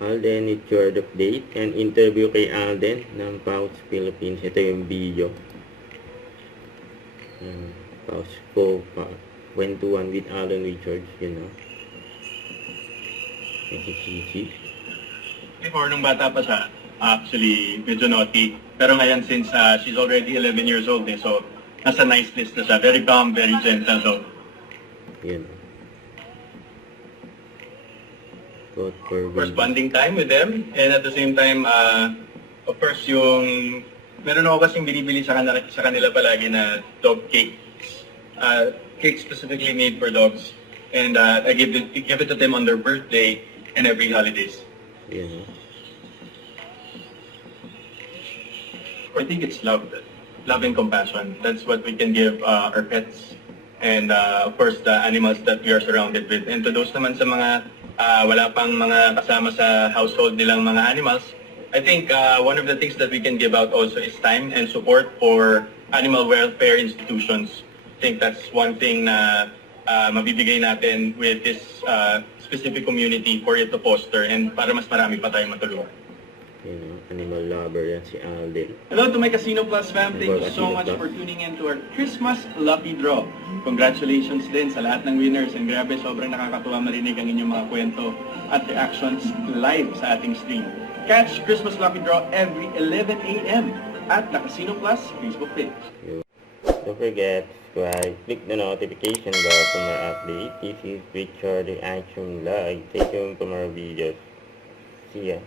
Alden, it's your update and interview kay Alden ng Pouch Philippines. Ito yung video. Pouch ko, kwentuhan with Alden Richards, you know. Si Before, nung bata pa siya, actually, medyo naughty. Pero ngayon, since she's already 11 years old, so nasa nice list na siya. Very calm, very gentle, so. you know. Good for Of course, bonding time with them. And at the same time, of course, yung meron ako kasing binibili sa kanila palagi na dog cakes. Cake specifically made for dogs. And I give it to them on their birthday and every holidays. You know. I think it's love and compassion. That's what we can give our pets. And of course, the animals that we are surrounded with. And to those naman sa mga wala pang mga kasama sa household nilang mga animals, I think one of the things that we can give out also is time and support for animal welfare institutions. I think that's one thing na mabibigay natin with this specific community for it to foster and para mas marami pa tayong matulungan. You know, animal lover yan si Alden. Hello to my Casino Plus fam. Thank you so much for tuning in to our Christmas Lucky Draw. Congratulations din sa lahat ng winners. And grabe, sobrang nakakatuwa marinig ang inyong mga kwento at reactions live sa ating stream. Catch Christmas Lucky Draw every 11 a.m. at the Casino Plus Facebook page. Don't forget, subscribe, click the notification bell for more updates. This is Richard Action Live. Stay tuned for more videos. See ya.